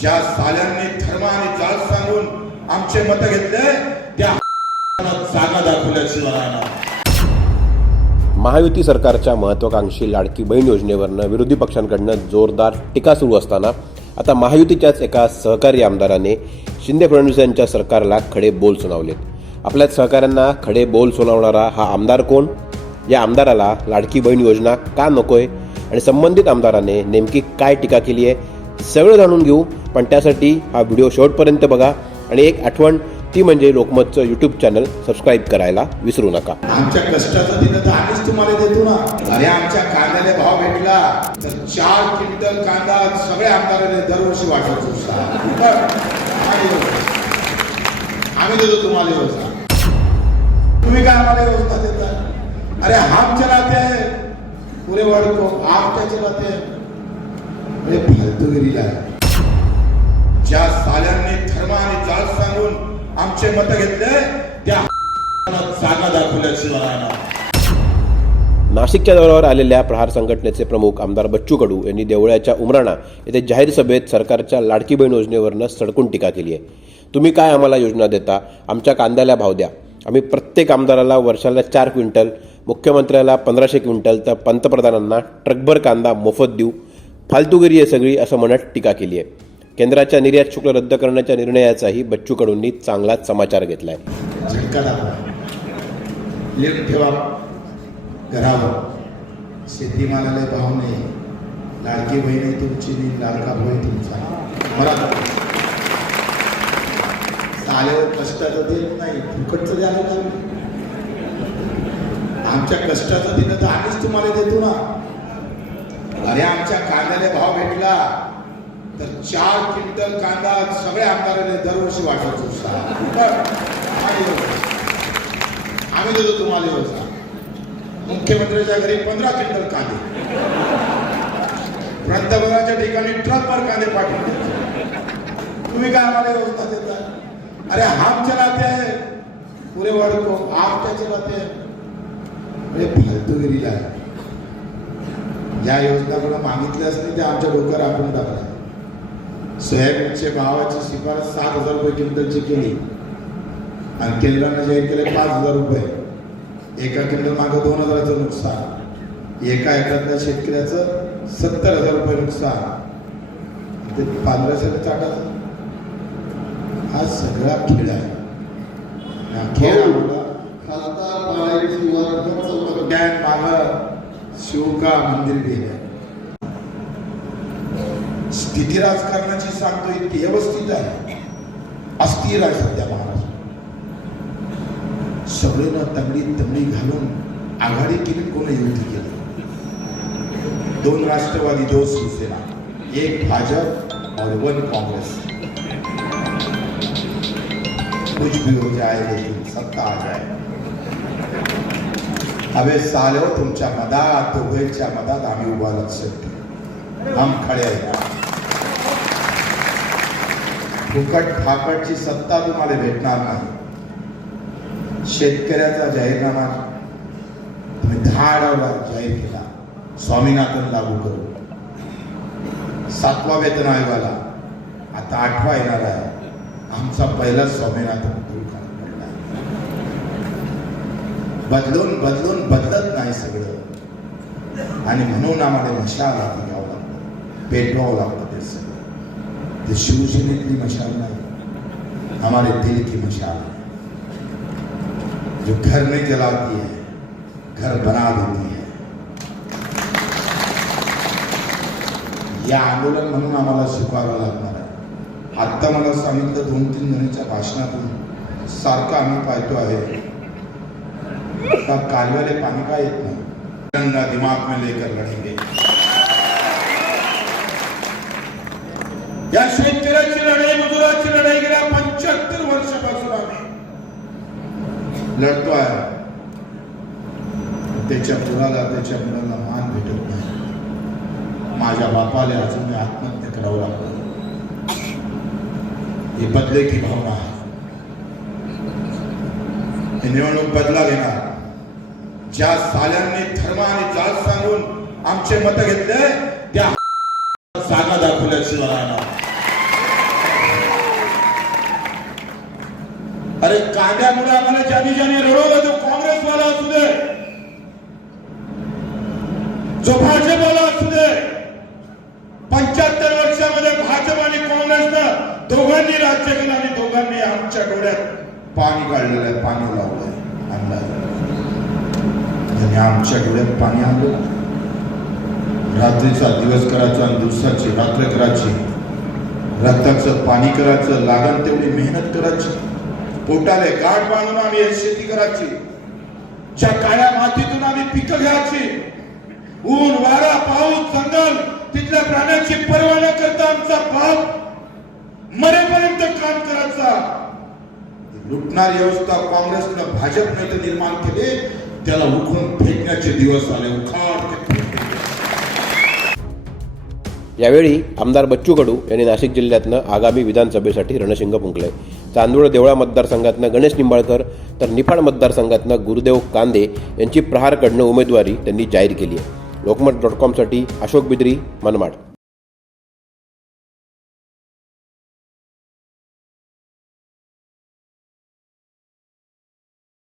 ज्या साल्यांनी धर्माने जाळ सांगून आमचे मत घेतले त्या जागा दाखवल्याशिवाय महायुती सरकारच्या महत्वाकांक्षी लाडकी बहीण योजनेवरनं विरोधी पक्षांकडनं जोरदार टीका सुरू असताना आता महायुतीच्याच एका सहकारी आमदाराने शिंदे फडणवीस यांच्या सरकारला खडे बोल सुनावलेत. आपल्या सहकाऱ्यांना खडे बोल सुनावणारा हा आमदार कोण? या आमदाराला लाडकी बहीण योजना का नकोय? आणि संबंधित आमदाराने नेमकी काय टीका केली आहे? सगळं जाणून घेऊ पण त्यासाठी हा व्हिडिओ शेवटपर्यंत बघा आणि एक आठवण ती म्हणजे लोकमतचं यूट्यूब चॅनल सबस्क्राईब करायला विसरू नका. आमच्या कष्टाचं दिन तर आम्हीच तुम्हाला देतो ना. अरे आमच्या कांद्याने भाव भेटला तर चार क्विंटल कांदा सगळ्या आमदाराने दरवर्षी वाटत आम्ही देतो तुम्हाला योजना तुम्ही काय आम्हाला योजना देता? अरे हम चलाते पुरे वाढतो आमच्या को म्हणजे चलाते ज्या साल्यांनी धर्म आणि जात सांगून आमचे मत घेतले त्या जागा दाखवल्याशिवाय नाशिकच्या दौऱ्यावर आलेल्या प्रहार संघटनेचे प्रमुख आमदार बच्चू कडू यांनी देवळ्याच्या उमराणा येथे जाहीर सभेत सरकारच्या लाडकी बहीण योजनेवरनं सडकून टीका केली आहे. तुम्ही काय आम्हाला योजना देता? आमच्या कांद्याला भाव द्या. आम्ही प्रत्येक आमदाराला वर्षाला चार क्विंटल मुख्यमंत्र्याला पंधराशे क्विंटल तर पंतप्रधानांना ट्रकभर कांदा मोफत देऊ. फालतुगिरी आहे सगळी असं म्हणत टीका केली आहे. केंद्राच्या निर्यात शुल्क रद्द करण्याच्या निर्णयाचाही बच्चू कडूंनी चांगलाच समाचार घेतला आहे शेतीमालाला भाव नाही. लाडकी बहीण आहे तुमची नाही लाडका भाऊ आहे तुमचा. मला चालेवर कष्टाचं देत नाही फुकटचं द्यायला लागलं. आमच्या कष्टाचं दिलं तर आम्हीच तुम्हाला देतो ना. अरे आमच्या कांद्याला भाव भेटला तर चार क्विंटल कांदा सगळ्या आमदाराने दरवर्षी वाटत होता. आम्ही देतो तुम्हाला योजना मुख्यमंत्र्यांच्या घरी पंधरा क्विंटल कांदे. पंतप्रधानाच्या ठिकाणी ट्रकभर कांदे पाठवून तुम्ही काय आम्हाला योजना देता? अरे हम चलाते आहे. पुरे वाढतो. को आप क्या चलाते हैं फालतूगिरीला आहे. म्हणजे या योजना कोणा मागितल्याच नाही ते आमच्या डोक्यावर आपण टाकल्या सोयाबीनच्या भावाची शिफारस सात हजार रुपये क्विंटलची केली. आणि केंद्राने जाहीर केले पाच हजार रुपये. एका क्विंटल मागं दोन हजाराचं नुकसान. एका एकरातल्या शेतकऱ्याचं सत्तर हजार रुपये नुकसान. ते पंधराशे टाकायचं हा सगळा खेळ आहे. हा खेळ आपला खासदार बाळाजी वर्ग शिव का मंदिर गेले. स्थिती राजकारणाची सांगतो इतकी व्यवस्थित आहे. अस्थिर आहे सध्या महाराष्ट्र सगळेनं तंगडी तंगडी घालून आघाडी केली कोण युती केली? दोन राष्ट्रवादी दोन शिवसेना एक भाजप और वन काँग्रेस. कुछ भी हो जाए लेकिन सत्ता आ जाए. अबे सालो तुमच्या मधात दोघेच्या मधात आम्ही उभा लक्ष आम हम खडे फुकट फाकटची सत्ता तुम्हाला भेटणार नाही शेतकऱ्याचा जाहीरनामा तुम्ही दहा जाहीर केला। स्वामीनाथन लागू करू। सातवा वेतन आयोगाला आता आठवा येणार आहे। आमचा पहिला स्वामीनाथन दूर करा बदलून बदलून बदलत नाही सगळं. आणि म्हणून आम्हाला मशाल हाती घ्यावं लागतं. पेटवावं लागतं ते सगळं. ते शिवसेनेतली मशाल नाही. हमारे दिल की मशाल जो घर में जलाती है घर बना देती है या आंदोलन म्हणून आम्हाला स्वीकारावं लागणार आहे. आत्ता मला सांगितलं दोन तीन जणीच्या भाषणातून सारखं आम्ही पाहतो आहे. का कालव्याले पाणी का येत नाही दिमाग में लेकर लढेंगे या शेतकऱ्याची लढाई मजुराची लढाई गेल्या पंच्याहत्तर वर्षापासून आम्ही लढतो आहे. त्याच्या मुलाला त्याच्या मुलाला मान भेटत नाही. माझ्या बापाला अजून आत्महत्या करावं लागतं ही बदले की भावना आहे. निवडणूक बदला घेणार. ज्या साल्यांनी धर्म आणि जात सांगून आमचे मत घेतले त्या सागा दाखवल्याशिवाय अरे कांद्यामुळे आम्हाला ज्याने ज्याने रडवलं तो काँग्रेसवाला असू दे जो भाजपवाला असू दे पंच्याहत्तर वर्षामध्ये भाजप आणि काँग्रेसनं दोघांनी राज्य केलं आणि दोघांनी आमच्या डोळ्यात पाणी काढलेलं आहे पाणी लावलंय अंदाज आणि आमच्या डोळ्यात पाणी आलं रात्रीचा दिवस करायचा आणि दिवसाची रात्र करायची. रक्ताचं पाणी करायचं लागण तेवढी मेहनत करायची. पोटाले गाठ बांधून आम्ही शेती करायची. च्या काळ्या मातीतून आम्ही पिकं घ्यायची. ऊन वारा पाऊस जंगल तिथल्या प्राण्यांची पर्वा न करता आमचा बाप मरेपर्यंत काम करायचा. लुटणारी व्यवस्था काँग्रेसनं भाजपने निर्माण केले. त्याला उठून फेकण्याचे दिवस आले उखाड यावेळी आमदार बच्चू कडू यांनी नाशिक जिल्ह्यातनं आगामी विधानसभेसाठी रणशिंग फुंकलंय चांदोड देवळा मतदारसंघातनं गणेश निंबाळकर तर निफाड मतदारसंघातनं गुरुदेव कांदे यांची प्रहारकडनं उमेदवारी त्यांनी जाहीर केली आहे. लोकमत डॉट कॉमसाठी अशोक बिद्री मनमाड.